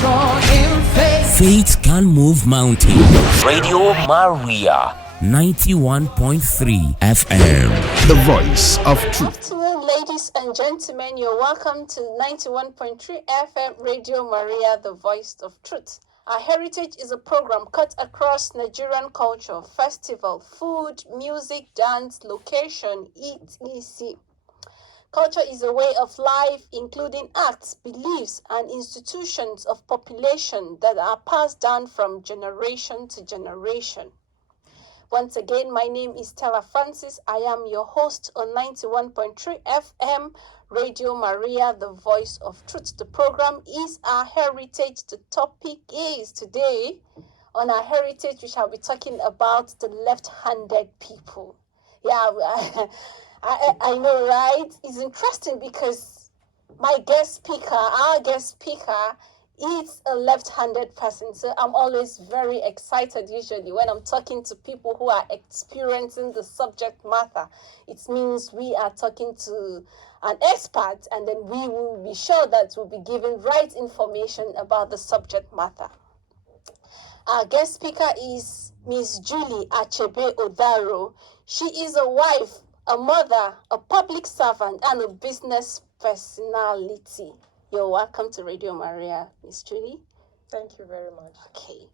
strong in faith. Faith can move mountains. Radio Maria 91.3 FM. The voice of truth. Good afternoon, ladies and gentlemen. You're welcome to 91.3 FM Radio Maria, the voice of truth. Our heritage is a program cut across Nigerian culture, festival, food, music, dance, location, etc. Culture is a way of life, including acts, beliefs, and institutions of population that are passed down from generation to generation. Once again, my name is Stella Francis. I am your host on 91.3 FM, Radio Maria, the voice of truth. The program is Our Heritage. The topic is today, on Our Heritage, we shall be talking about the left-handed people. Yeah, I know, right? It's interesting because our guest speaker, is a left-handed person. So I'm always very excited usually when I'm talking to people who are experiencing the subject matter. It means we are talking to an expert, and then we will be sure that we'll be given right information about the subject matter. Our guest speaker is Miss Julie Achebe Odaro. She is a wife, a mother, a public servant, and a business personality. You're welcome to Radio Maria, Miss Julie. Thank you very much. Okay.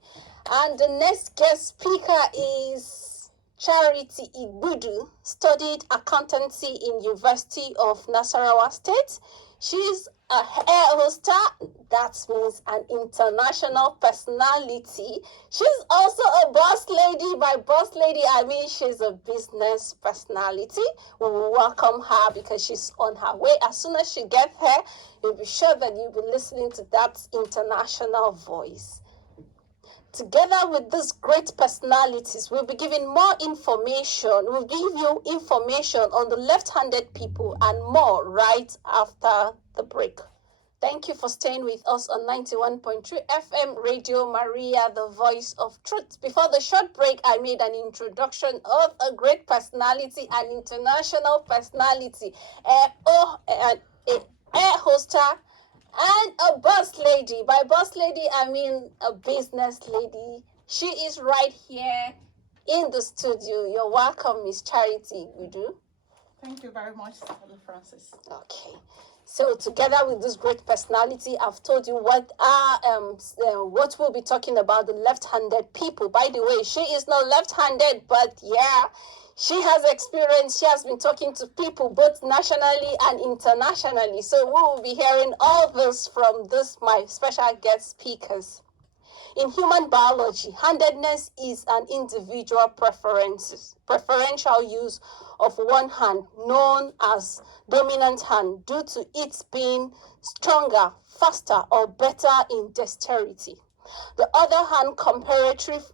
And the next guest speaker is Charity Igbudu, studied accountancy in University of Nasarawa State. She's a air hostess, that means an international personality. She's also a boss lady. By boss lady, I mean she's a business personality. We will welcome her because she's on her way. As soon as she gets here, you'll be sure that you'll be listening to that international voice. Together with these great personalities, we'll be giving more information. We'll give you information on the left-handed people and more right after the break. Thank you for staying with us on 91.3 FM Radio Maria, the voice of truth. Before the short break, I made an introduction of a great personality, an international personality, an air hostess, and a boss lady. By boss lady, I mean a business lady. She is right here in the studio. You're welcome, Miss Charity Igbudu. Thank you very much, Stella Francis. Okay. So together with this great personality, I've told you what we'll be talking about, the left-handed people. By the way, she is not left-handed, but yeah, she has experience. She has been talking to people both nationally and internationally. So we will be hearing all this from my special guest speakers. In human biology, handedness is an individual preferential use of one hand, known as dominant hand, due to its being stronger, faster, or better in dexterity. The other hand, comparatively,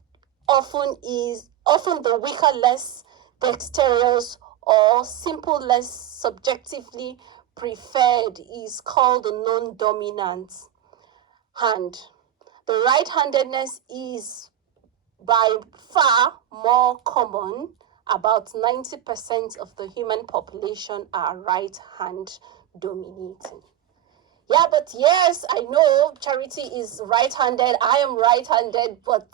often the weaker, less dexterous, or simple, less subjectively preferred, is called the non-dominant hand. The right-handedness is by far more common. About 90% of the human population are right-hand dominating. Yeah, but yes, I know Charity is right-handed. I am right-handed, but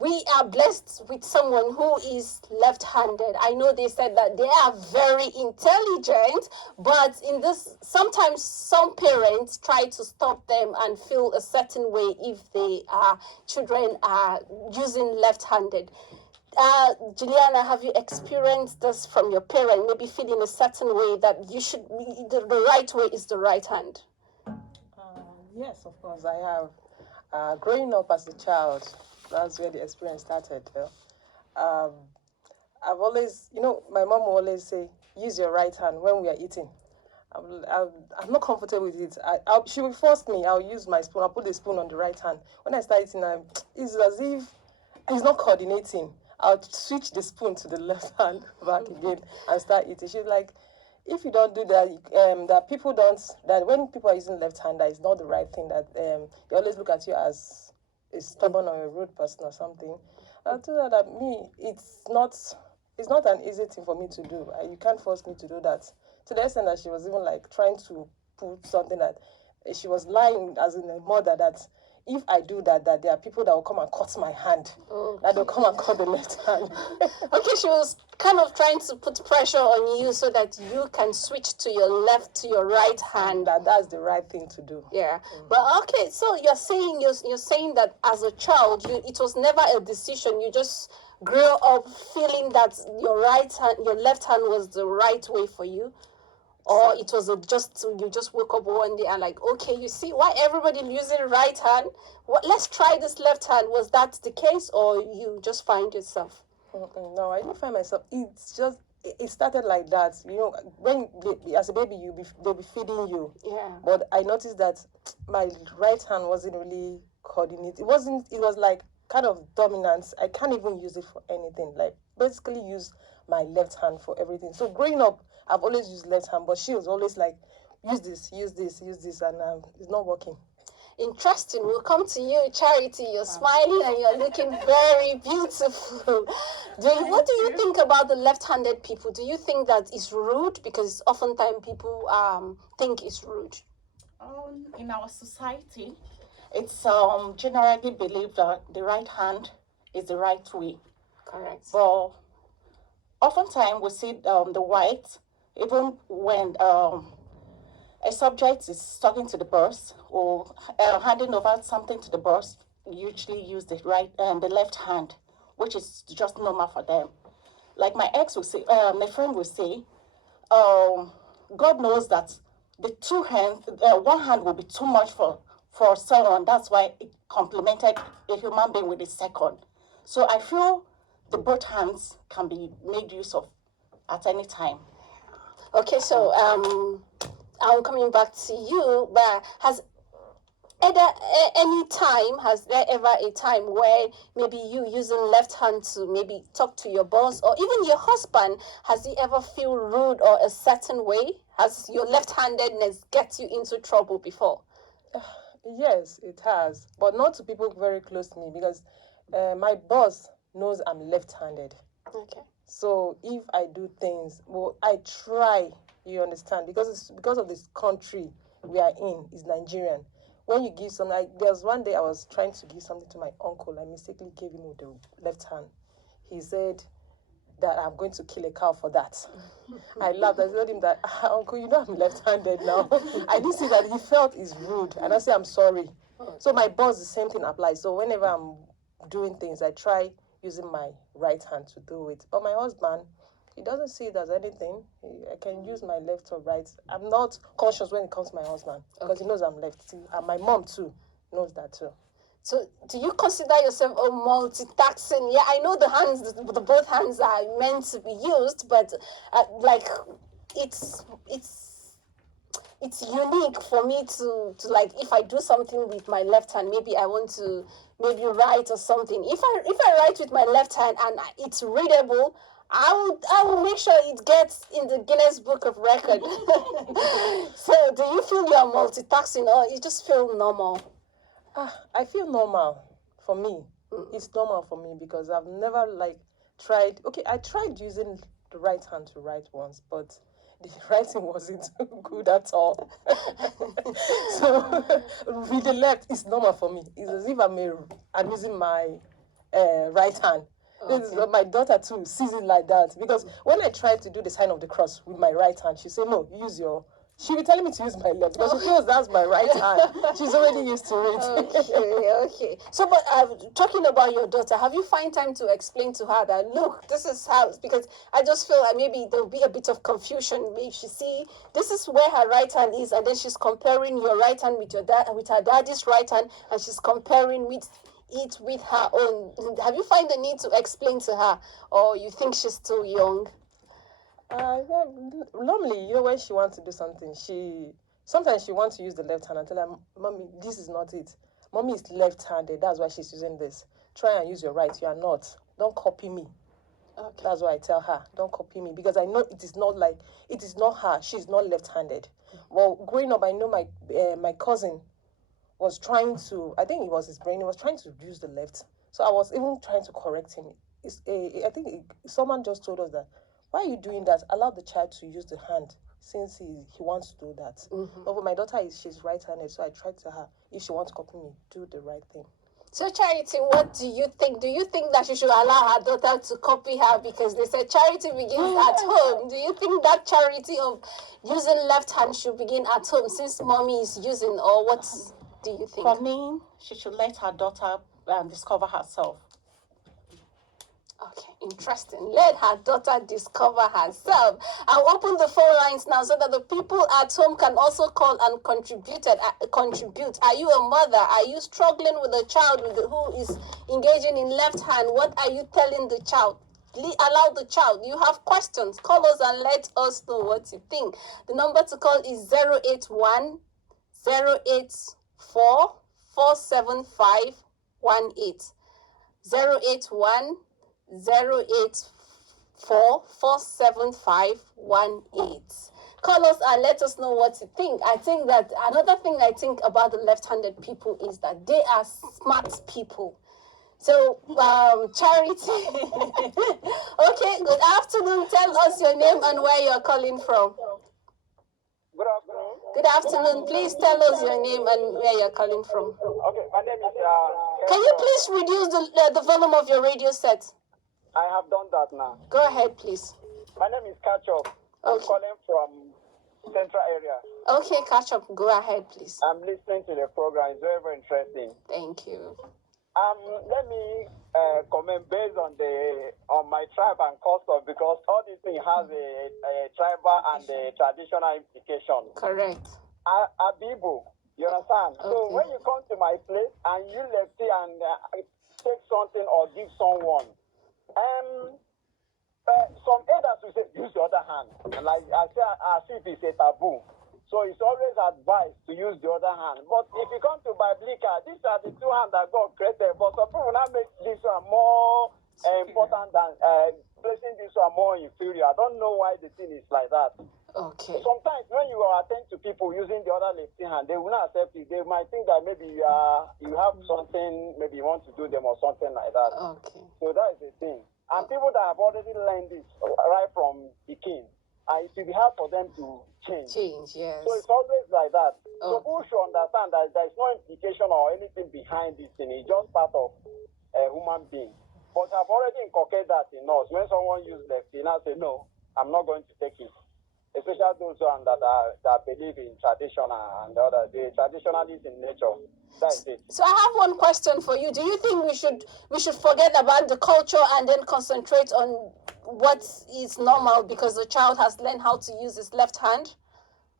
we are blessed with someone who is left-handed. I know they said that they are very intelligent, but in this, sometimes some parents try to stop them and feel a certain way if children are using left-handed. Juliana, have you experienced this from your parent? Maybe feeling a certain way that the right way is the right hand? Yes, of course, I have. Growing up as a child, that's where the experience started. I've always, my mom will always say, use your right hand when we are eating. I'm not comfortable with it. She will force me. I'll use my spoon. I'll put the spoon on the right hand. When I start eating, it's as if it's not coordinating. I'll switch the spoon to the left hand back again and start eating. She's like, if you don't do that, that when people are using left hand, that is not the right thing, that they always look at you as a stubborn or a rude person or something. I'll tell her that it's not an easy thing for me to do. You can't force me to do that. To the extent that she was even like trying to put something that She was lying as in a mother that if I do that, that there are people that will come and cut my hand. That they'll come and cut the left hand. Okay, she was kind of trying to put pressure on you so that you can switch to your left, to your right hand. That's the right thing to do. Yeah. But okay, so you're saying that as a child, it was never a decision. You just grew up feeling that your left hand was the right way for you. Or it was you just woke up one day and like, okay, you see why everybody using right hand? Let's try this left hand. Was that the case, or you just find yourself? No, I didn't find myself. It's just it started like that. You know, when as a baby, they'll be feeding you. Yeah. But I noticed that my right hand wasn't really coordinated. It wasn't. It was like kind of dominance. I can't even use it for anything. Like basically use my left hand for everything. So growing up, I've always used left hand, but she was always like, use this, and it's not working. Interesting. We'll come to you, Charity. You're smiling and you're looking very beautiful. What do you think about the left-handed people? Do you think that it's rude? Because oftentimes people think it's rude. In our society, it's generally believed that the right hand is the right way. Correct. But oftentimes we see the white, even when a subject is talking to the boss or handing over something to the boss, usually use the left hand, which is just normal for them. Like my friend will say, God knows that the two hands, one hand will be too much for someone. That's why it complemented a human being with the second. So I feel the both hands can be made use of at any time. Okay, so I'm coming back to you, but has there ever a time where maybe you using left hand to maybe talk to your boss or even your husband, has he ever feel rude or a certain way? Has your left-handedness get you into trouble before? Yes, it has, but not to people very close to me because my boss knows I'm left-handed. Okay. So if I do things, well, I try, you understand, because of this country we are in, is Nigerian. When you give something, there was one day I was trying to give something to my uncle. I mistakenly gave him with the left hand. He said that I'm going to kill a cow for that. I laughed. I told him that, Uncle, you know I'm left-handed now. I didn't see that. He felt it's rude. And I said, I'm sorry. So my boss, the same thing applies. So whenever I'm doing things, I try using my right hand to do it. But my husband, he doesn't see it as anything. I can use my left or right. I'm not conscious when it comes to my husband because he knows I'm lefty. And my mom, too, knows that, too. So do you consider yourself a multitasking? Yeah, I know the both hands are meant to be used, but like it's unique for me to like, if I do something with my left hand, maybe I want to maybe write or something. If I write with my left hand and it's readable, I will make sure it gets in the Guinness Book of Record. So do you feel you're multitasking or you just feel normal? I feel normal for me. It's normal for me because I've never tried. Okay, I tried using the right hand to write once, but the writing wasn't good at all. So with the left, it's normal for me. It's as if I'm using my right hand. Okay. My daughter too sees it like that because when I try to do the sign of the cross with my right hand, she say no, use your. She'll be telling me to use my left because she feels that's my right hand. She's already used to it. Okay. So, but talking about your daughter, have you find time to explain to her that, look, this is how, because I just feel like maybe there'll be a bit of confusion. Maybe she see, this is where her right hand is, and then she's comparing your right hand with with her daddy's right hand, and she's comparing it with her own. Have you find the need to explain to her, or you think she's still young? Yeah, normally, when she wants to do something, sometimes she wants to use the left hand and tell her, Mommy, this is not it. Mommy is left-handed, that's why she's using this. Try and use your right, you are not. Don't copy me. Okay. That's why I tell her, don't copy me, because I know it is not her, she's not left-handed. Well, growing up, I know my cousin was trying to, I think it was his brain, he was trying to use the left. So I was even trying to correct him. Someone just told us that, why are you doing that? Allow the child to use the hand since he wants to do that. But my daughter she's right-handed, so I tried to her, if she wants to copy me, do the right thing. So Charity, what do you think? Do you think that she should allow her daughter to copy her? Because they said charity begins at home. Do you think that charity of using left hand should begin at home since mommy is using, or what do you think? For me, she should let her daughter discover herself. Okay, interesting. Let her daughter discover herself. I'll open the phone lines now so that the people at home can also call and contribute. Are you a mother? Are you struggling with a child who is engaging in left hand? What are you telling the child? Allow the child. You have questions. Call us and let us know what you think. The number to call is 081 084 475 18. 081 084 475 18. Call us and let us know what you think. I think that another thing I think about the left-handed people is that they are smart people. So, Charity. Okay, good afternoon. Tell us your name and where you're calling from. Good afternoon. Good afternoon. Please tell us your name and where you're calling from. Okay, my name is. Can you please reduce the volume of your radio set? I have done that now. Go ahead, please. My name is Kachop. I'm calling from Central area. Okay, catch up. Go ahead, please. I'm listening to the program. It's very, very interesting. Thank you. Let me comment based on my tribe and custom, because all these things has a tribal and a traditional implication. Correct. Abibu, you understand? Okay. So when you come to my place and you lefty and take something or give someone, some elders will say use the other hand, and like I say, as if it's a taboo. So it's always advised to use the other hand. But if you come to Biblica, these are the two hands that God created. But some people now make this one more important than placing this one more inferior. I don't know why the thing is like that. Okay. Sometimes when you attend to people using the other left hand, they will not accept it. They might think that maybe you have something, maybe you want to do them or something like that. Okay. So that is the thing. And people that have already learned this right from the king, it will be hard for them to change. Yes. So it's always like that. So Okay. people should understand that there is no implication or anything behind this thing. It's just part of a human being. But I've already inculcated that in us. When someone uses left, they now say, no, I'm not going to take it. Especially those that believe in tradition and the traditionalists in nature. That's it. So I have one question for you. Do you think we should forget about the culture and then concentrate on what is normal because the child has learned how to use his left hand?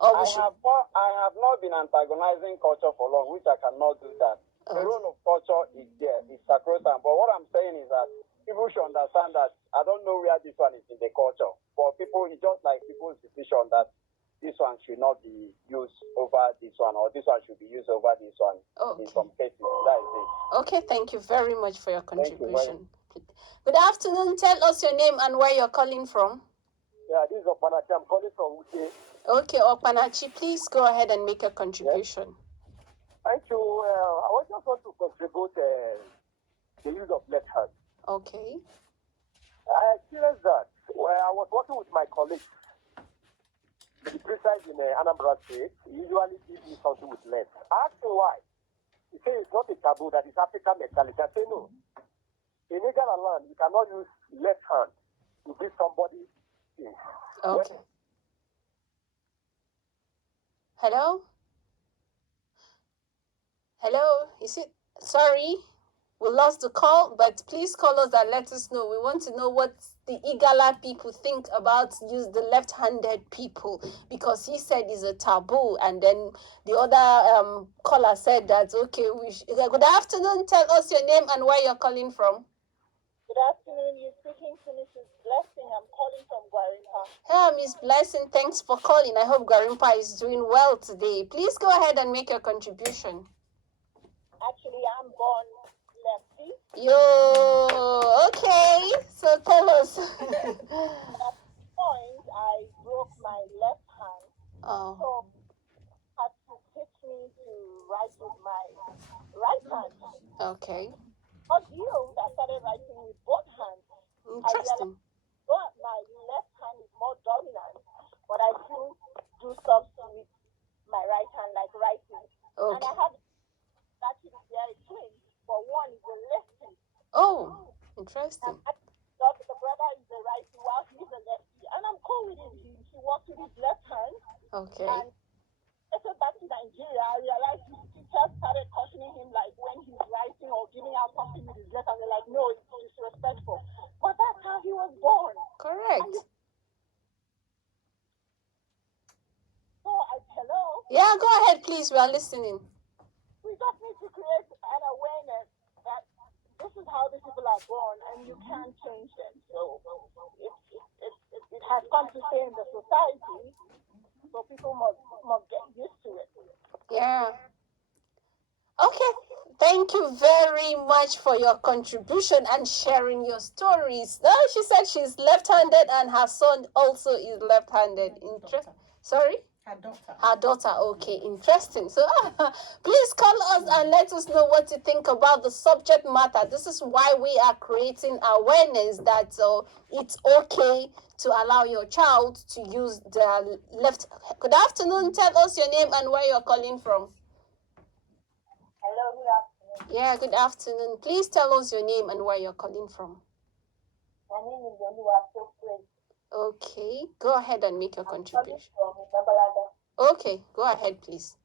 Or I have not been antagonizing culture for long, which I cannot do that. The role of culture is there, it's sacrosanct. But what I'm saying is that people should understand that I don't know where this one is in the culture. For people, it's just like people's decision that this one should not be used over this one, or this one should be used over this one. Okay. In some cases, that is it. Okay, thank you very much for your contribution. You Good afternoon. Tell us your name and where you're calling from. Yeah, this is Okpanachi. I'm calling from Uche. Okay, Okpanachi, please go ahead and make a contribution. Yes. Thank you. I just want to contribute the use of left hand. Okay. I experienced that when I was working with my colleagues. The precise in Anambra State, he usually gives me something with left. I asked him why. He said it's not a taboo, that is African mentality. I say no. In Ghana land, you cannot use left hand to give somebody things. Okay. Hello? Hello? Is it? Sorry, we lost the call, but please call us and let us know. We want to know what the Igala people think about the left-handed people, because he said it's a taboo, and then the other caller said that, okay, good afternoon, tell us your name and where you're calling from. Good afternoon, you're speaking to Mrs. Blessing. I'm calling from Gwarimpa. Hey, Miss Blessing, thanks for calling. I hope Gwarimpa is doing well today. Please go ahead and make your contribution. Actually, I'm born lefty. Yo, okay. So tell us. At that point, I broke my left hand. Oh. So had to teach me to write with my right hand. Okay. But I started writing with both hands. Interesting. But my left hand is more dominant. But I feel do stuff with my right hand, like writing. And Okay. I have actually they are twins, but one is a lefty. Oh, interesting. And I thought the brother is a righty while he's a lefty. And I'm cool with him. He works with his left hand. Okay. And I said back to Nigeria, I realized his teachers started cautioning him like when he's writing or giving out something with his left hand, they're like, no, it's disrespectful. But that's how he was born. Correct. So hello? Yeah, go ahead, please. We are listening. We just need to create an awareness that this is how these people are born and you can't change them. So it has come to stay in the society, so people must get used to it. Yeah. Okay. Thank you very much for your contribution and sharing your stories. She said she's left-handed and her son also is left-handed. Sorry? Her daughter. Okay, interesting. So please call us and let us know what you think about the subject matter. This is why we are creating awareness that it's okay to allow your child to use the left. Good afternoon. Tell us your name and where you're calling from. Hello, good afternoon. Yeah, good afternoon. Please tell us your name and where you're calling from. My name is Julie Achebe. Okay, go ahead and make your contribution. From Igbudu. Okay, go ahead, please.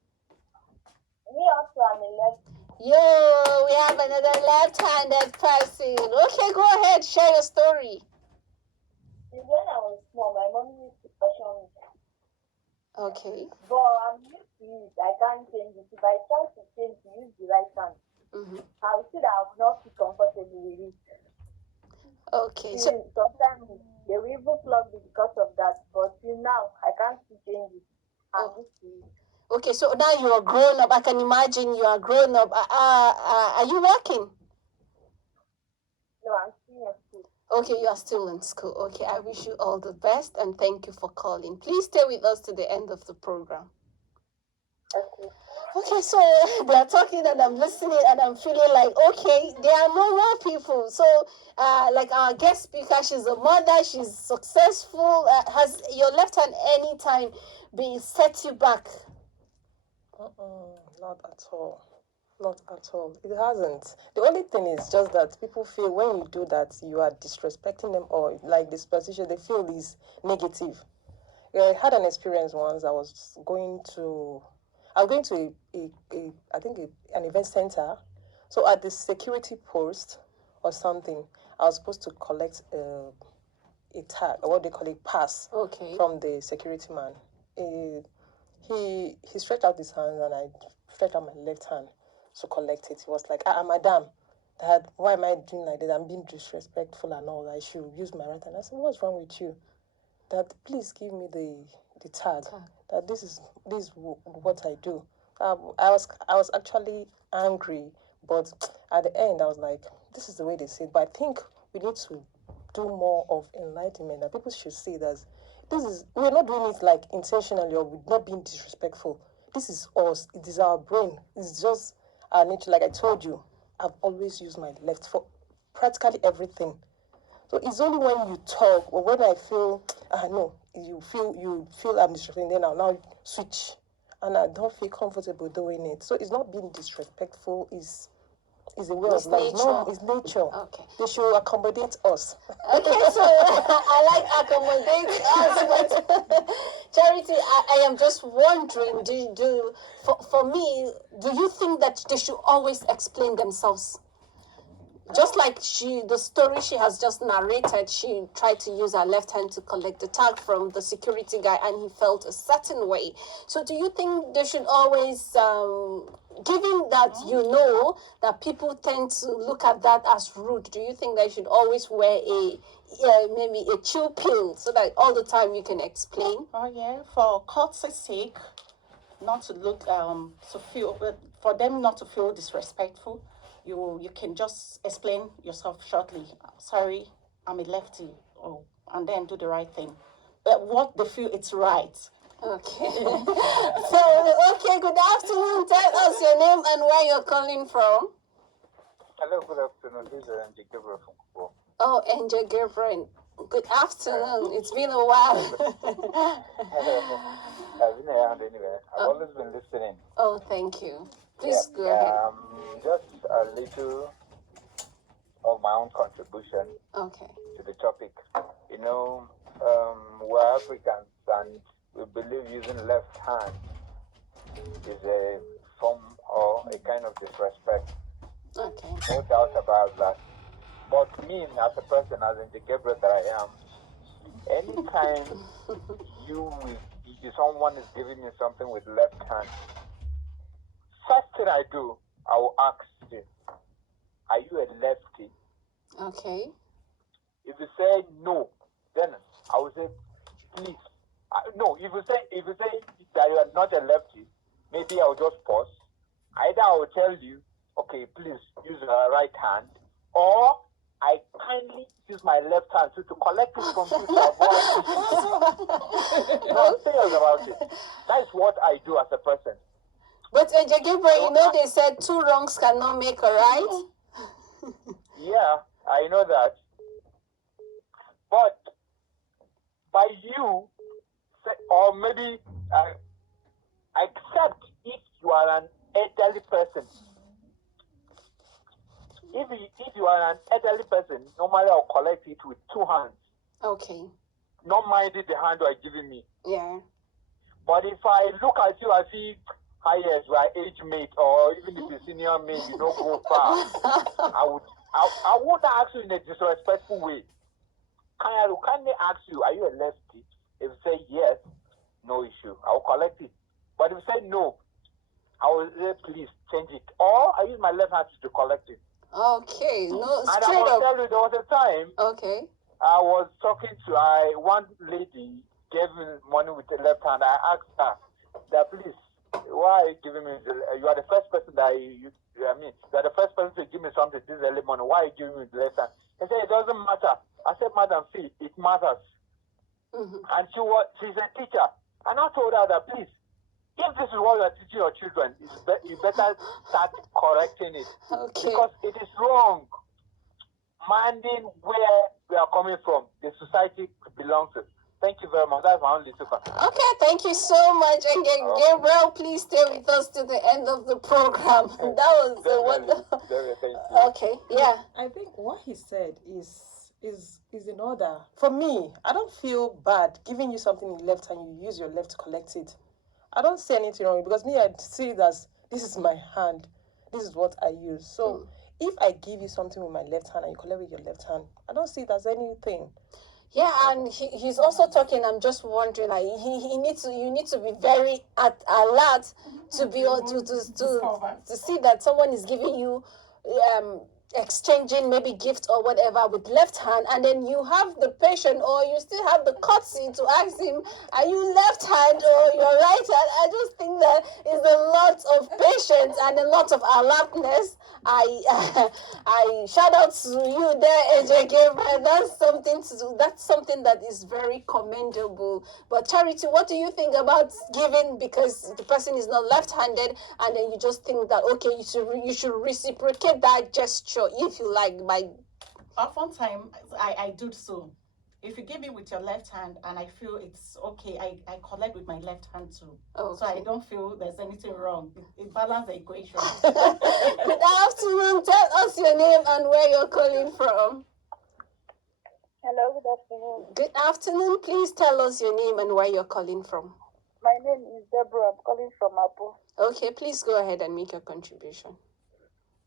Me also, I'm a left. Yo, we have another left-handed person. Okay, go ahead, share your story. Since when I was small, my mom used to caution me. Okay. But I'm used to it. I can't change it. If I try to change to use the right hand, I will see that I will not feel comfortable with it. Okay. So sometimes they will even flog me because of that. But till now, I can't change it. I'm used to it. Okay, so now you are grown up. I can imagine you are grown up. Are you working? No, I'm still in school. Okay, you are still in school. Okay, I wish you all the best and thank you for calling. Please stay with us to the end of the program. Okay. Okay, so they're talking and I'm listening and I'm feeling like, okay, they are normal people. So, like our guest speaker, she's a mother, she's successful. Has your left hand anytime been set you back? Not at all. Not at all. It hasn't. The only thing is just that people feel when you do that, you are disrespecting them or like this position they feel is negative. Yeah, I had an experience once. I was going to an event center. So at the security post or something, I was supposed to collect a tag, or what they call it, pass, from the security man. He stretched out his hand and I stretched out my left hand to collect it. He was like, madam, Dad, why am I doing like that? I'm being disrespectful and all. I should use my right hand. I said, what's wrong with you? Dad, please give me the tag. That this is what I do. I was actually angry, but at the end I was like, this is the way they say it. But I think we need to do more of enlightenment. That people should see that we're not doing it like intentionally or we're not being disrespectful. This is us. It is our brain. It's just our nature. Like I told you, I've always used my left for practically everything. So it's only when you talk or when I feel, you feel I'm disrespecting, then I'll now switch. And I don't feel comfortable doing it. So it's not being disrespectful, it's a way of life. No, it's nature. Okay. They should accommodate us. Okay, so I like accommodate us, but Charity, I am just wondering, for me, do you think that they should always explain themselves? Just like the story she has just narrated, she tried to use her left hand to collect the tag from the security guy and he felt a certain way. So do you think they should always, given that you know that people tend to look at that as rude, do you think they should always wear maybe a chill pill so that all the time you can explain? Oh yeah, for courtesy sake, not to look for them not to feel disrespectful. You can just explain yourself shortly. Sorry, I'm a lefty, and then do the right thing. But what they feel it's right. Okay. So, good afternoon. Tell us your name and where you're calling from. Hello, good afternoon. This is Angel Gabriel from Kubo. Oh, Angel Gabriel. Good afternoon. It's been a while. I've been around anyway. I've always been listening. Oh, thank you. Please go ahead. Just a little of my own contribution Okay. to the topic. You know, we're Africans and we believe using left hand is a form or a kind of disrespect. Okay. No doubt about that. But me, as a person, as in the Gabriel that I am, anytime someone is giving me something with left hand, first thing I do, I will ask you, are you a lefty? Okay. If you say no, then I will say, please. No, if you say that you are not a lefty, maybe I will just pause. Either I will tell you, okay, please use your right hand, or I kindly use my left hand to collect it from you to avoid it. No, I'm serious about it. That is what I do as a person. But Gabriel, you know they said two wrongs cannot make a right? Yeah, I know that. But by you, or maybe except if you are an elderly person. If you are an elderly person, normally I'll collect it with two hands. Okay. Not minding the hand you are giving me. Yeah. But if I look at you, I see yes, we are age mate, or even if you're senior mate, you don't go far. I won't ask you in a disrespectful way. Can I ask you, are you a lefty? If you say yes, no issue. I will collect it. But if you say no, I will say please change it. Or I use my left hand to collect it. Okay, no, and straight I must up. tell you, there was a time Okay. I was talking to one lady gave me money with the left hand. I asked her that please, why are you giving me? You are the first person that you are the first person to give me something this early morning. Why are you giving me the left hand? She said it doesn't matter. I said, madam, see, it matters. Mm-hmm. And she's a teacher, and I told her that please, if this is what you are teaching your children, you better start correcting it. Okay. Because it is wrong. Minding where we are coming from, the society belongs to. Thank you very much. That's my only super. Okay, thank you so much. And Gabriel, please stay with us to the end of the program. That was wonderful. Okay, yeah. I think what he said is in order. For me, I don't feel bad giving you something in left hand, you use your left to collect it. I don't see anything wrong because me, I see it as this is my hand. This is what I use. So if I give you something with my left hand and you collect with your left hand, I don't see it as anything. Yeah, and he's also talking. I'm just wondering, like you need to be very alert to be to see that someone is giving you exchanging maybe gift or whatever with left hand, and then you have the patient or you still have the courtesy to ask him, are you left hand or your right hand? I just think that is a lot of patience and a lot of alertness. I shout out to you there, AJ Gabriel. That's something to do. That's something that is very commendable. But Charity, what do you think about giving because the person is not left-handed, and then you just think that okay, you should reciprocate that gesture if you like by. Oftentimes, I do so. If you give me with your left hand and I feel it's okay, I collect with my left hand too. Okay. So I don't feel there's anything wrong. It balances the equation. Good afternoon. Tell us your name and where you're calling from. Hello, good afternoon. Good afternoon. Please tell us your name and where you're calling from. My name is Deborah. I'm calling from Apo. Okay, please go ahead and make your contribution.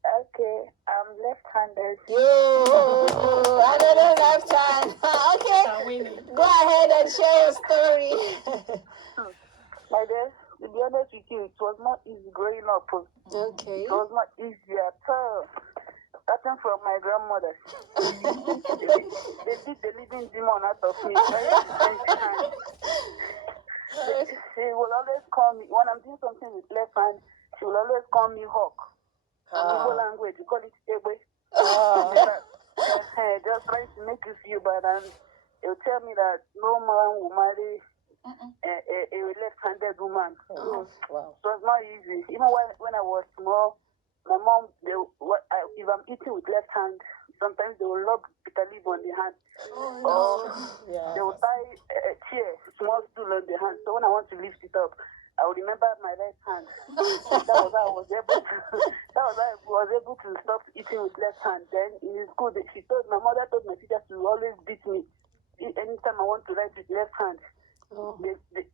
Okay, I'm left-handed. Yo, another left hand. Okay, go ahead and share your story. My dear, to be honest with you, it was not easy growing up. Okay. It was not easy at all. Starting from my grandmother. They beat the living demon out of me. She will always call me, when I'm doing something with left hand, she will always call me hawk. Igbo language, we call it Egbe. Just trying to make you feel bad, and they'll tell me that no man will marry a left-handed woman. Wow. So it was not easy. Even when I was small, my mom, if I'm eating with left hand, sometimes they will rub bitter leaf on the hand. Oh, Yeah. They will tie a chair, small stool on the hand. So when I want to lift it up, I will remember my right hand. That was how I was able to. That was how I was able to stop eating with left hand. Then in school, my mother told my teacher to always beat me anytime I want to write with left hand. Oh.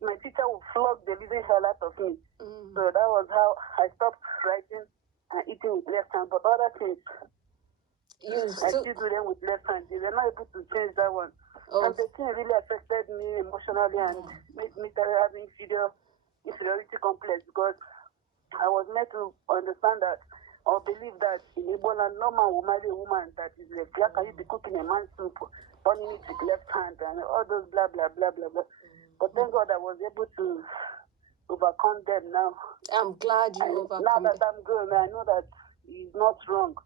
My teacher will flog the living hell out of me. So that was how I stopped writing and eating with left hand. But other things, I still do them with left hand. They were not able to change that one. And the thing really affected me emotionally and made me start having inferiority complex, because I was made to understand that or believe that in Igbo land, no man will marry a woman that is left. How can you be cooking a man's soup, turning it with left hand, and all those blah, blah, blah, blah, blah. But thank God I was able to overcome them now. I'm glad you overcome Now that them. I'm grown, I know that it's not wrong.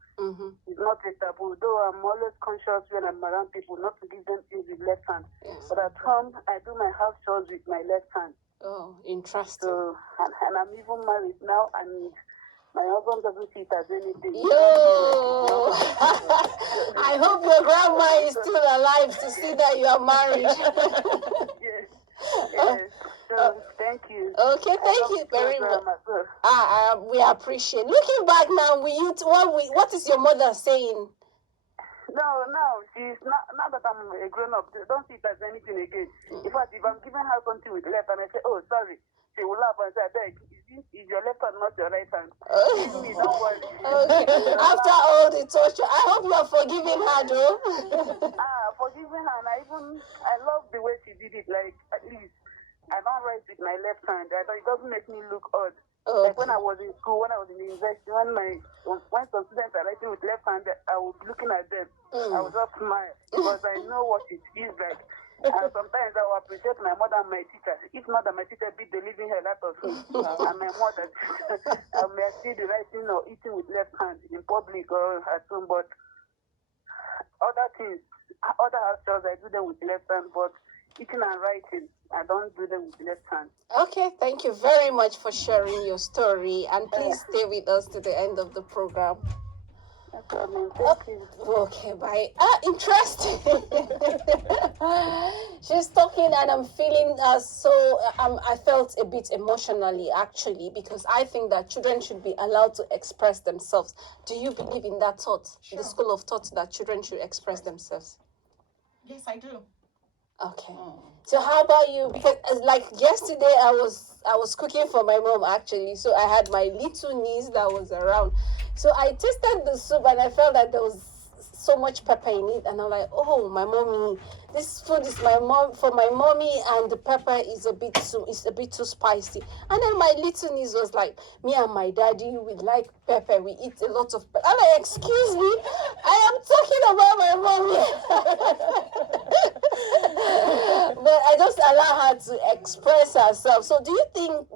It's not a taboo. Though I'm always conscious when I'm around people not to give them things with left hand. Yes. But at home, I do my house chores with my left hand. Oh, interesting. So, and I'm even married now, and my husband doesn't see it as anything. Yo! I hope your grandma is still alive to see that you are married. Yes. Yes. So, thank you. Okay, thank you very much. We appreciate. Looking back now, what is your mother saying? No, she's not. Now that I'm a grown up, don't see it as anything again. In fact, if I'm giving her something with left and I say, "Oh, sorry," she will laugh and say, "Beg, is your left hand not your right hand?" Leave me, don't worry. Okay. After all the torture, I hope you are forgiving her, though. Forgiving her, and I love the way she did it. Like, at least I don't write with my left hand. It doesn't make me look odd. Okay. Like when I was in school, when I was in university, when some students are writing with left hand, I was looking at them. I would just smile because I know what it feels like. And sometimes I will appreciate my mother and my teacher. If not that my teacher beat the living hell out of me, and my mother, I may see the writing or eating with left hand in public or at home. But other things, other actions, I do them with left hand. But eating and writing, I don't do them with left hand. Okay, thank you very much for sharing your story, and please stay with us to the end of the program. No problem. Thank you. Okay, bye. Interesting. She's talking, and I'm feeling I felt a bit emotionally, actually, because I think that children should be allowed to express themselves. Do you believe in that thought, the school of thought that children should express themselves? Yes, I do. Okay. So how about you? Because like yesterday, I was cooking for my mom, actually. So I had my little niece that was around. So I tasted the soup and I felt that there was so much pepper in it, and I'm like, oh, my mommy, this food is for my mommy, and the pepper is a bit too spicy. And then my little niece was like, me and my daddy, we like pepper, we eat a lot of pepper. I'm like, excuse me, I am talking about my mommy. But I just allow her to express herself. So do you think,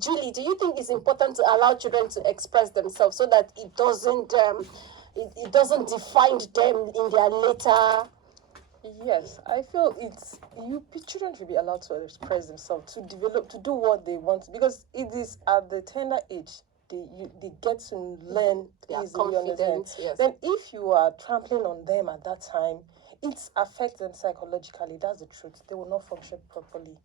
Julie, do you think it's important to allow children to express themselves so that it doesn't define them in their later? Yes, I feel children should be allowed to express themselves, to develop, to do what they want, because it is at the tender age they get to learn easily, understand. Yes. Then if you are trampling on them at that time, it affects them psychologically. That's the truth. They will not function properly.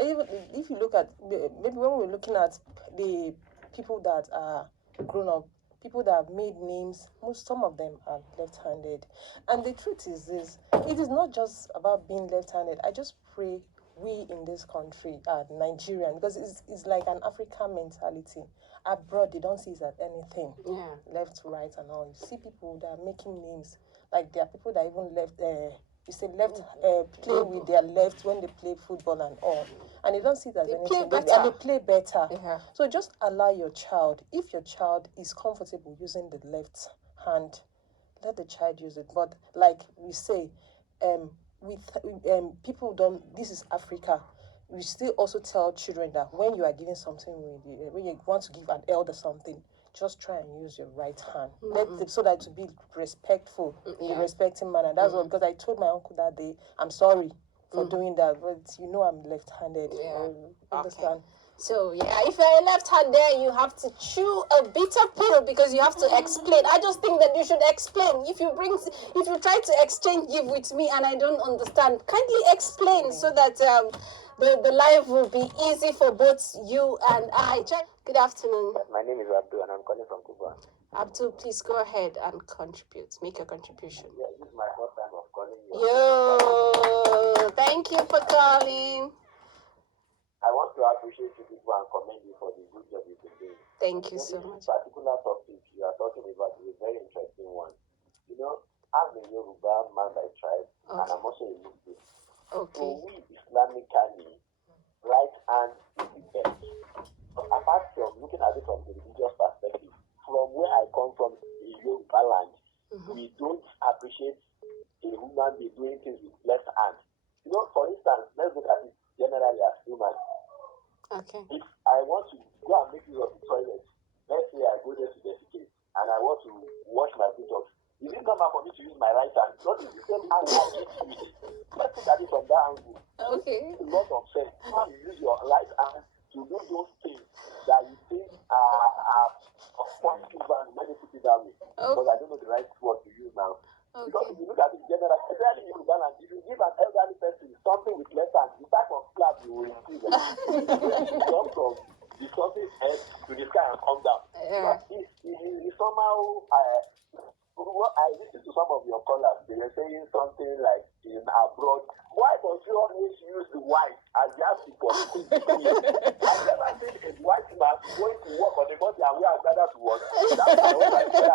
Even if you look at, maybe when we're looking at the people that are grown up, people that have made names, some of them are left-handed. And the truth is this, it is not just about being left-handed. I just pray we in this country are Nigerian, because it's like an African mentality. Abroad, they don't see it as anything. Yeah. Left, right, and all. You see people that are making names. Like there are people that even play with their left when they play football and all. And they don't see it as anything. And they play better. Yeah. So just allow your child, if your child is comfortable using the left hand, let the child use it. But like we say, people don't, this is Africa. We still also tell children that when you are giving something, when you want to give an elder something, just try and use your right hand. So that to be respectful, in a respecting manner. That's all. Because I told my uncle that day, I'm sorry for doing that, but I'm left-handed. Yeah. Understand? So yeah, if you're a left-hander, you have to chew a bitter pill because you have to explain. I just think that you should explain. If you try to exchange gift with me and I don't understand, kindly explain so that the life will be easy for both you and I. Good afternoon. My name is Abdul and I'm calling from Cuba. Abdul, please go ahead and contribute. Make your contribution. Yeah, this is my first time of calling you. Yo, thank you for calling. I want to appreciate you people and commend you for the good job you've been doing. Thank you so much. This particular topic you are talking about is a very interesting one. You know, I'm a Yoruba man by tribe, and I'm also a Muslim. Okay. So we Islamically, right hand is the best. But apart from looking at it from the religious perspective, from where I come from, in Yoruba land, we don't appreciate a human being doing things with left hand. You know, for instance, let's look at it generally as human. Okay. If I want to go and make use of the toilet, let's say I go there to defecate and I want to wash my buttocks, is it normal for me to use my right hand? Not the same hand I need to use it. Let's look at it from that angle. Okay. A lot of sense. How you use your right hand to do those things that you think are of positive value. Let me put it that way. Because I don't know the right word to use now. Okay. Because if you look at it generally, especially in Uganda, if you give an elderly person something with left hand, the type of slap you will receive, it comes from the surface head to the sky and come down. Yeah. But if somehow I listened to some of your callers, they were saying something like in abroad, why don't you always use the white as the article? I've never seen a white man going to work on the Monday and we are gathered to work. That's my own idea.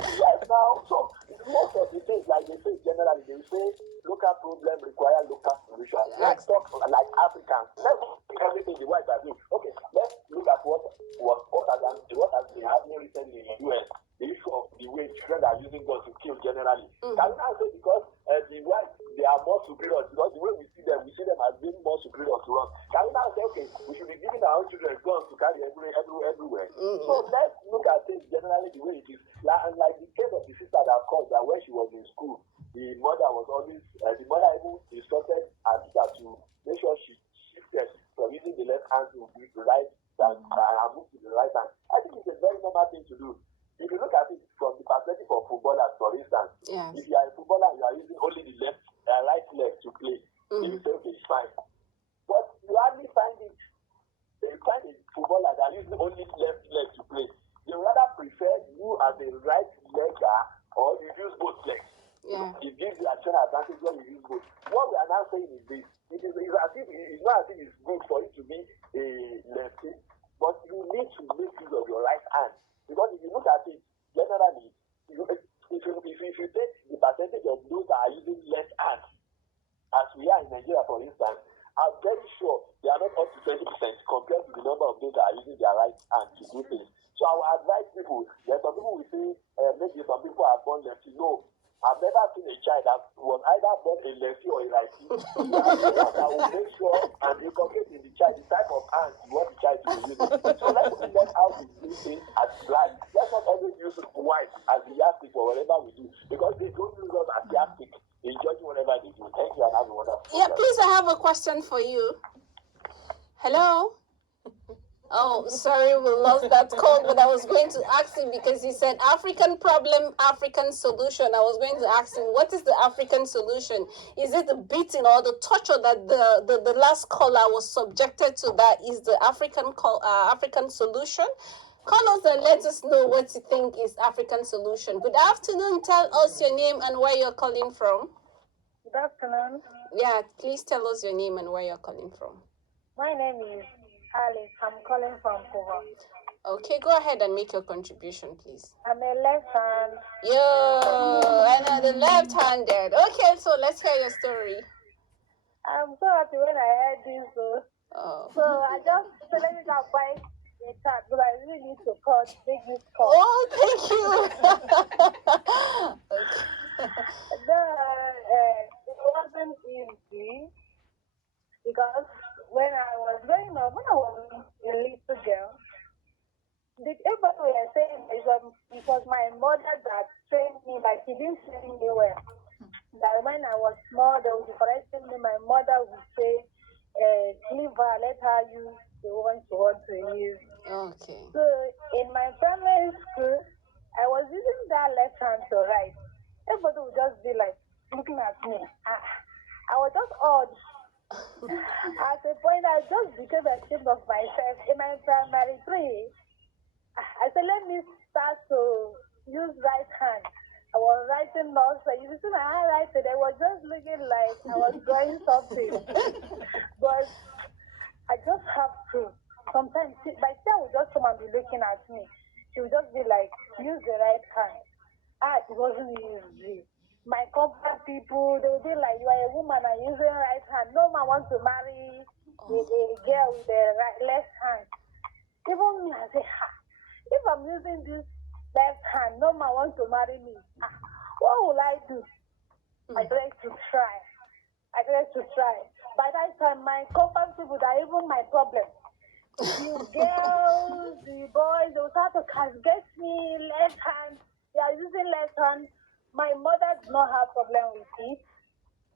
Right now, so most of the things, like they say generally, they say local problem require local solution. Let's talk like Africans. Let's look everything the white are doing. Okay, let's look at what has been happening recently in the US. The issue of the way children are using guns to kill generally. Can we now say because the whites, they are more superior, because the way we see them as being more superior to us. Can we now say, okay, we should be giving our children guns to carry everywhere? So let's look at things generally the way it is. Like the case of the sister that called, that when she was in school, the mother even instructed her sister to make sure she shifted from using the left hand to the right and move to the right hand. I think it's a very normal thing to do. If you look at it from the perspective of footballers, for instance, if you are a footballer, you are using only the right leg to play. You say, okay, it's fine. But you hardly find a footballer that uses only left leg to play. They rather prefer you as a right legger or you use both legs. Yeah. It gives you additional advantage when you use both. What we are now saying is this: it's not as if it's good for you to be a lefty, but you need to make use of your right hand. Because if you look at it, generally, if you take the percentage of those that are using left hand, as we are in Nigeria, for instance, I'm very sure they are not up to 20% compared to the number of those that are using their right hand to do things. So I will advise people, there's some people will say, maybe some people are born lefty. No, I've never seen a child that was either born a lefty or a righty. I will make sure and inculcate in the child the type of hand you want the child to be using. So let's learn how to do things as black. Let's not always use white as the yardstick for whatever we do, because they don't use us as yardstick in judging whatever they do. Thank you and have a wonderful day. Yeah, please, I have a question for you. Hello? Oh, sorry, we lost that call, but I was going to ask him because he said African problem, African solution. I was going to ask him, what is the African solution? Is it the beating or the torture that the last caller was subjected to? That is the African solution? Call us and let us know what you think is African solution. Good afternoon. Tell us your name and where you're calling from. Good afternoon. Yeah, please tell us your name and where you're calling from. My name is Alice. I'm calling from Cuba. Okay, go ahead and make your contribution, please. I'm a left hand. Yo, I know the left-handed. Okay, so let's hear your story. I'm so happy when I heard this. So I just said, let me go buy a card, but I really need to take this call. Oh, thank you. It wasn't easy because when I was growing up, when I was a little girl, everybody was saying it was my mother that trained me, like she didn't train me well. That when I was small, they would correct me. My mother would say, leave her, let her use the ones you want to use. Okay. So in my primary school, I was using that left hand to write. Everybody would just be like looking at me. I was just odd. At a point, I just became ashamed of myself. In my primary three, I said, let me start to use right hand. I was writing notes. You see my handwriting, I was just looking like I was drawing something. But I just have to. Sometimes, my sister would just come and be looking at me. She would just be like, use the right hand. It wasn't easy. My compound people, they would be like, you are a woman and using right hand. No man wants to marry a girl with the left hand. Even me, I say, if I'm using this left hand, no man wants to marry me. What will I do? I tried to try. By that time, my compound people are even my problem. The girls, the boys, they will start to castigate me left hand. They are using left hand. My mother did not have problem with it.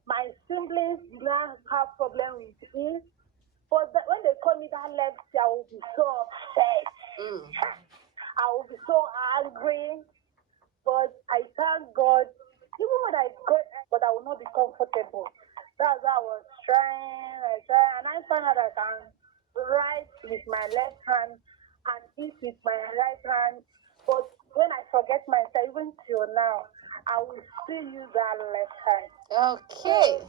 My siblings did not have problem with it. But when they call me that left, I will be so upset. I will be so angry. But I thank God, even when I got, but I will not be comfortable. That's how I was trying, and I found out I can write with my left hand and eat with my right hand. But when I forget myself, even till now, I will still use that left hand. Okay.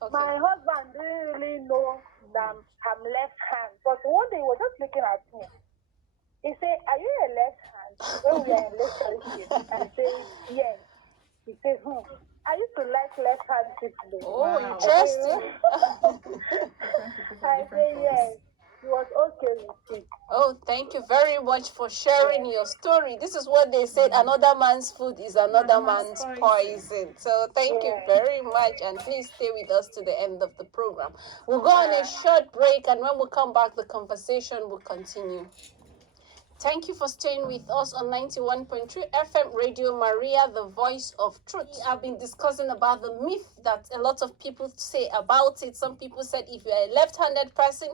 So, my husband didn't really know that I'm left hand, but one day he was just looking at me. He said, are you a left hand? When we are in relationship, I say, yes. He said, I used to like left hand people. Oh, interesting. I say, yes. He was okay with it. Oh, thank you very much for sharing your story. This is what they said, another man's food is another man's poison. So thank you very much, and please stay with us to the end of the program. We'll go on a short break, and when we come back, the conversation will continue. Thank you for staying with us on 91.3 FM Radio Maria, the voice of truth. I've been discussing about the myth that a lot of people say about it. Some people said if you're a left-handed person,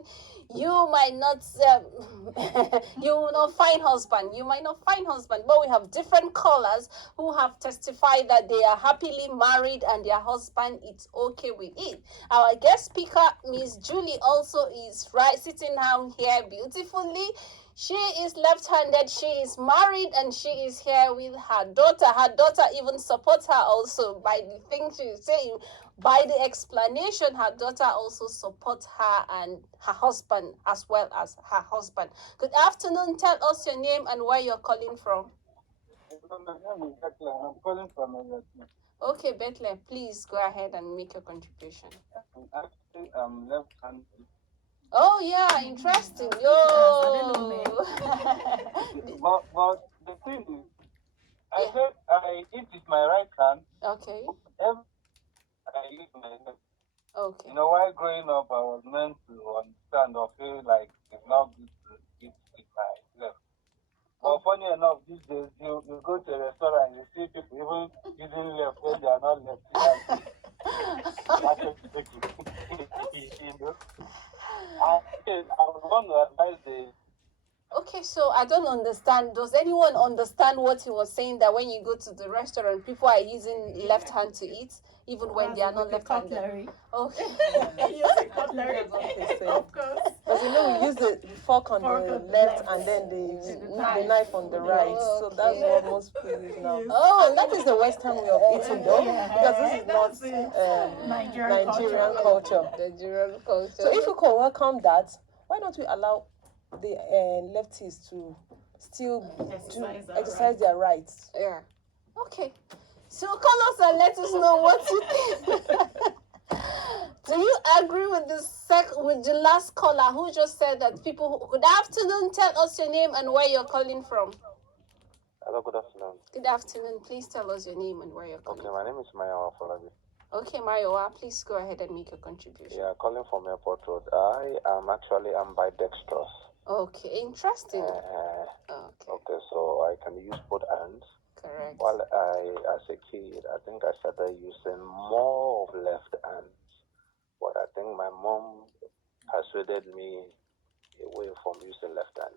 you might not, you will not find husband. You might not find husband. But we have different callers who have testified that they are happily married and their husband is okay with it. Our guest speaker, Miss Julie, also is sitting down here beautifully. She is left-handed, she is married, and she is here with her daughter. Her daughter even supports her also by the things she's saying. By the explanation, her daughter also supports her and her husband as well as her husband. Good afternoon. Tell us your name and where you're calling from. My name is Bethlehem. I'm calling from Nigeria. Okay, Bethlehem, please go ahead and make your contribution. Actually, I'm left-handed. Oh yeah, interesting. Yo. but the thing is, I said I eat with my right hand. Okay. I use my left. Okay. You know, while growing up, I was meant to understand or feel like it's not good to eat with my left. But funny enough, these days you go to a restaurant and you see people even using left when they are not left. You know? I was going to advise the. Okay, so I don't understand. Does anyone understand what he was saying, that when you go to the restaurant, people are using left hand to eat, even when they are not left-handed? Okay. Using cutlery. Of course. Because we use the fork on the left and then the knife on the right. Okay. So that's what most people use now. Oh, and that is the Western way of eating, though, because this is not Nigerian culture. Nigerian culture. So if you can welcome that, why don't we allow the lefties to still exercise their rights? Yeah. Okay. So call us and let us know what you think. Do you agree with the last caller who just said that people? Good afternoon. Tell us your name and where you're calling from. Hello, good afternoon. Good afternoon. Please tell us your name and where you're calling from. Okay, my name is Mayawa Folabi. Okay, Mayowa, please go ahead and make your contribution. Yeah, calling from Airport Road. I'm by dextrous. Okay, interesting. Okay, so I can use both hands. Correct. While as a kid, I think I started using more of left hands. But I think my mom persuaded me, away from using left hand.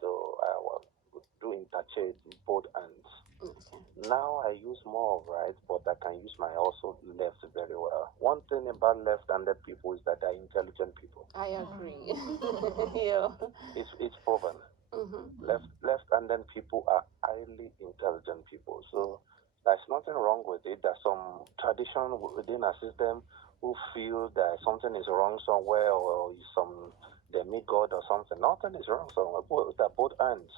So I was doing interchange both hands. Okay. Now I use more of right, but I can use my also left very well. One thing about left-handed people is that they're intelligent people. I agree. Yeah. It's proven. Mm-hmm. Left-handed people are highly intelligent people. So there's nothing wrong with it. There's some tradition within our system who feel that something is wrong somewhere or some demigod or something. Nothing is wrong somewhere. They're both hands.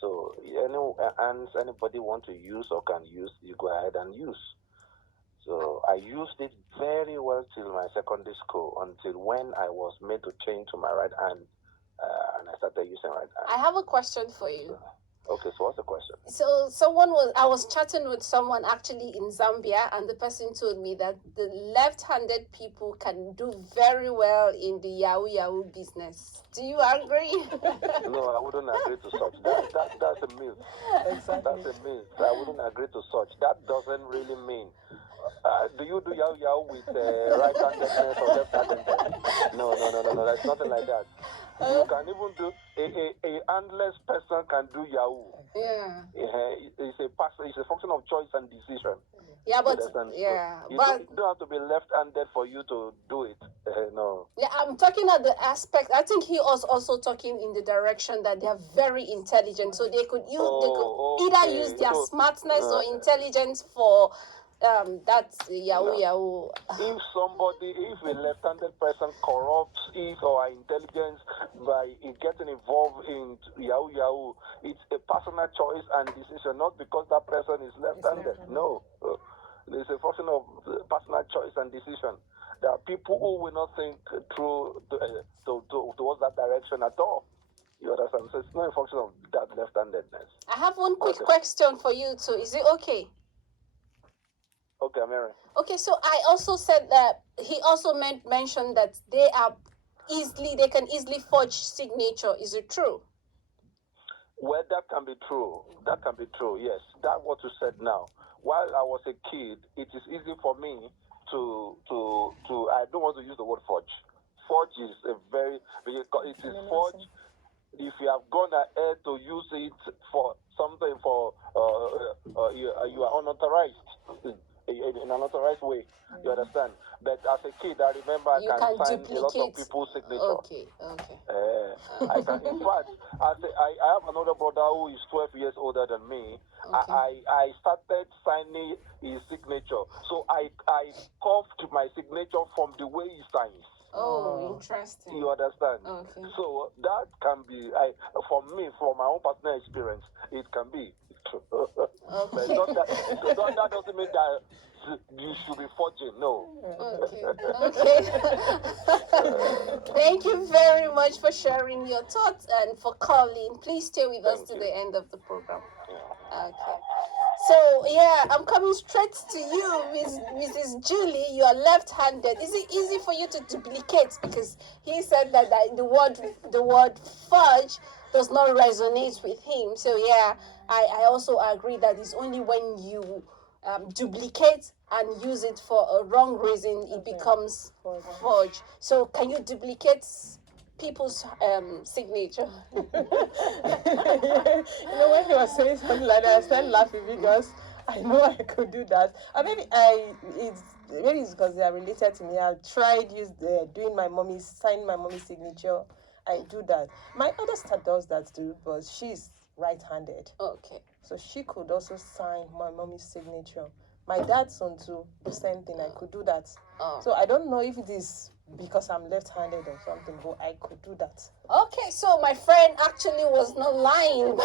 So any hands anybody want to use or can use, you go ahead and use. So I used it very well till my secondary school until when I was made to change to my right hand, and I started using right hand. I have a question for you. Okay, so what's the question? So I was chatting with someone actually in Zambia, and the person told me that the left-handed people can do very well in the Yahoo business. Do you agree? No, I wouldn't agree to such. That's a myth. Exactly. That's a myth. I wouldn't agree to such. That doesn't really mean. Do you do Yahoo with right-handedness or left-handedness? No. There's nothing like that. You can even do a handless person can do Yahoo. Yeah. It's a function of choice and decision. Yeah, but you don't have to be left-handed for you to do it. No. Yeah, I'm talking at the aspect. I think he was also talking in the direction that they are very intelligent, so they could either use their smartness or intelligence for that's Yahoo. If a left-handed person corrupts his or her intelligence by getting involved in Yahoo, it's a personal choice and decision, not because that person is left-handed. No. It's a function of personal choice and decision. There are people who will not think through towards that direction at all. You understand? So it's not a function of that left-handedness. I have one quick question for you too. Is it okay? Okay, Mary. Okay, so I also said that he also mentioned that they can easily forge signature. Is it true? Well, that can be true. Yes. That's what you said now. While I was a kid, it is easy for me to I don't want to use the word forge. Forge is forge if you have gone ahead to use it for something you are unauthorized. In an unauthorized way, you understand? But as a kid, I remember I can sign a lot of people's signature. Okay. I can. In fact, I have another brother who is 12 years older than me. Okay. I started signing his signature, so I copied my signature from the way he signs. Oh, interesting. You understand? Okay. So that can be, for me, from my own personal experience, it can be. Okay. But that doesn't mean that you should be forging. No. Okay. Thank you very much for sharing your thoughts and for calling. Please stay with us to the end of the program. Okay. So I'm coming straight to you, Mrs. Julie. You are left-handed. Is it easy for you to duplicate? Because he said that the word fudge does not resonate with him. So I also agree that it's only when you duplicate and use it for a wrong reason it becomes fudge. So can you duplicate people's signature? When he was saying something like that, I started laughing because I know I could do that. Maybe it's because they are related to me. I've tried signing my mommy's signature. I do that. My other sister does that too, but she's right-handed. Okay. So she could also sign my mommy's signature. My dad's son too, the same thing. I could do that. Oh. So I don't know if it is because I'm left-handed or something, but I could do that. Okay, so my friend actually was not lying.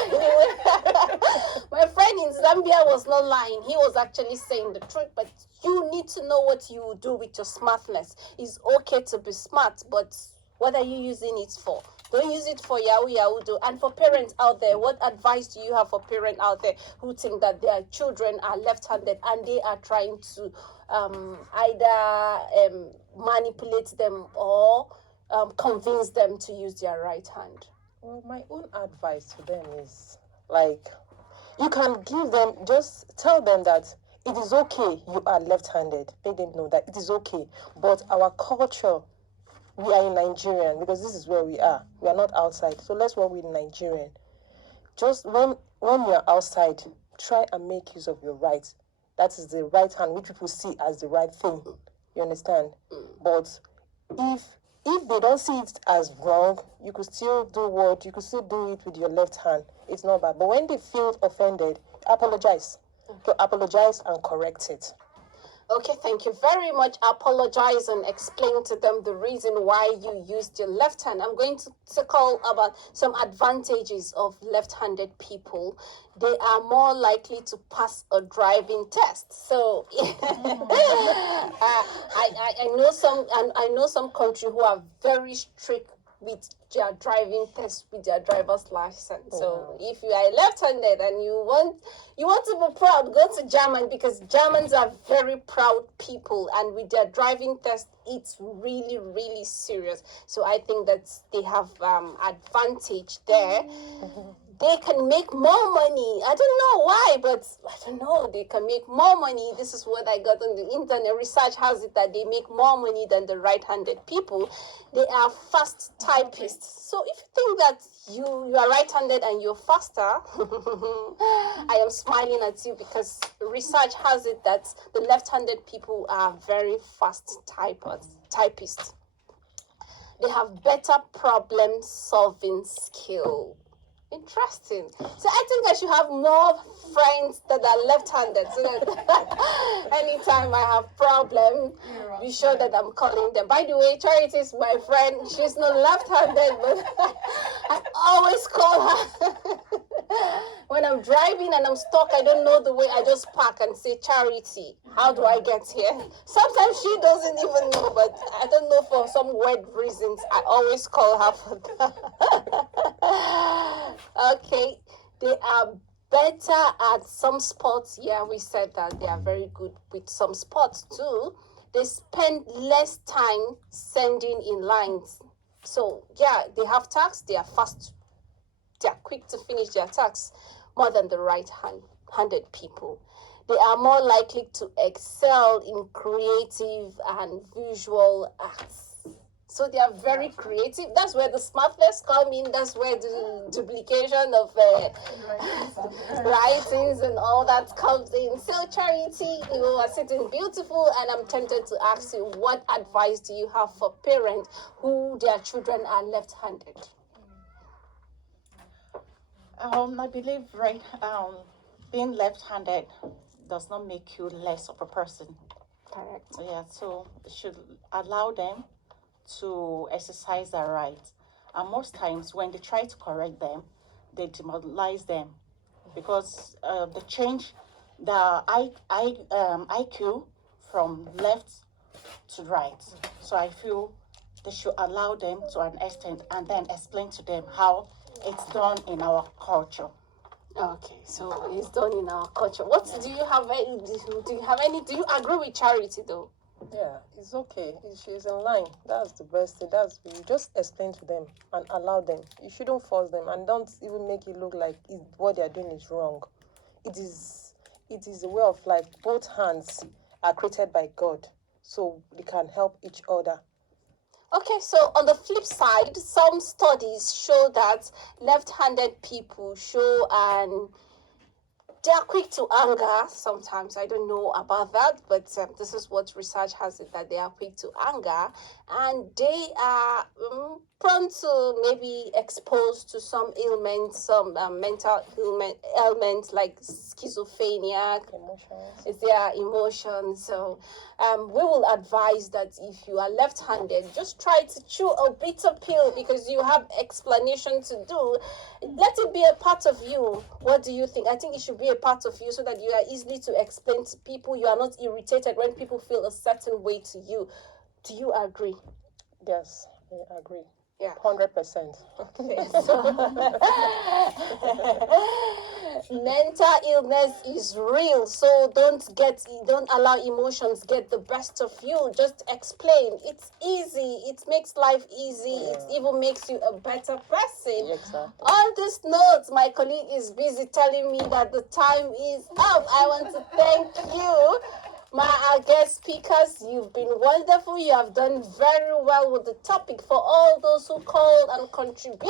My friend in Zambia was not lying. He was actually saying the truth, but you need to know what you do with your smartness. It's okay to be smart, but what are you using it for? Don't use it for Yahoo. And for parents out there, what advice do you have for parents out there who think that their children are left-handed and they are trying to either manipulate them or convince them to use their right hand? Well, my own advice to them is you can just tell them that it is okay you are left-handed. Make them know that it is okay. But our culture we are in Nigerian, because this is where we are. We are not outside. So let's work with Nigerian. Just when you're outside, try and make use of your right. That is the right hand, which people see as the right thing. You understand? But if they don't see it as wrong, you could still do it with your left hand. It's not bad. But when they feel offended, apologize. So apologize and correct it. Okay, thank you very much. Apologize and explain to them the reason why you used your left hand. I'm going to call about some advantages of left-handed people. They are more likely to pass a driving test. So I know some country who are very strict with their driving test, with their driver's license. So if you are left-handed and you want to be proud, go to Germany, because Germans are very proud people, and with their driving test, it's really, really serious. So I think that they have advantage there. They can make more money. I don't know why, but I don't know. They can make more money. This is what I got on the internet. Research has it that they make more money than the right-handed people. They are fast typists. So if you think that you are right-handed and you're faster, I am smiling at you, because research has it that the left-handed people are very fast typists. They have better problem-solving skill. Interesting. So I think I should have more friends that are left-handed, so that anytime I have problem, be sure that I'm calling them. By the way, Charity is my friend. She's not left-handed, but I always call her. When I'm driving and I'm stuck, I don't know the way, I just park and say, Charity, how do I get here? Sometimes she doesn't even know, but I don't know, for some weird reasons, I always call her for that. Okay, they are better at some sports. Yeah, we said that they are very good with some sports too. They spend less time sending in lines. So yeah, they have tasks, they are fast, they are quick to finish their tasks more than the right-handed people. They are more likely to excel in creative and visual arts. So they are very creative. That's where the smartness come in. That's where the duplication of writings and all that comes in. So Charity, you are sitting beautiful, and I'm tempted to ask you, what advice do you have for parents who their children are left-handed? I believe being left-handed does not make you less of a person. Correct. Yeah, so it should allow them to exercise their rights. And most times when they try to correct them, they demoralize them, because the change the IQ from left to right. So I feel they should allow them to an extent and then explain to them how it's done in our culture. Okay, so it's done in our culture. What do you have? Do you agree with Charity though? Yeah, it's okay. She's in line. That's the best thing. You just explain to them and allow them. You shouldn't force them, and don't even make it look like what they are doing is wrong. It is a way of life. Both hands are created by God, so they can help each other. Okay, so on the flip side, some studies show that left-handed people they are quick to anger sometimes. I don't know about that, but this is what research has it, that they are quick to anger, and they are prone to maybe exposed to some ailments, some mental ailments like schizophrenia. It's their emotions. So we will advise that if you are left-handed, just try to chew a bitter pill, because you have explanation to do. Let it be a part of you. What do you think? I think it should be a part of you, so that you are easily to explain to people. You are not irritated when people feel a certain way to you. Do you agree? Yes, I agree. Yeah, 100%. Okay, so mental illness is real, so don't allow emotions get the best of you. Just explain. It's easy. It makes life easy. Yeah. It even makes you a better person. Exactly. On this note, my colleague is busy telling me that the time is up. I want to thank you My guest speakers, you've been wonderful. You have done very well with the topic. For all those who called and contribute,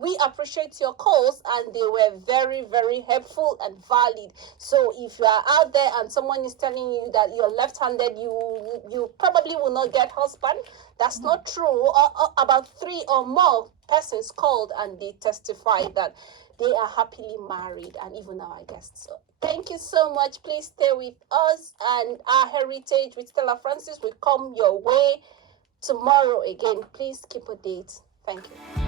we appreciate your calls, and they were very, very helpful and valid. So if you are out there and someone is telling you that you're left-handed, you probably will not get husband. That's not true. About 3 or more persons called and they testified that they are happily married, and even our guests. So thank you so much. Please stay with us, and our Heritage with Stella Francis will come your way tomorrow again. Please keep a date. Thank you.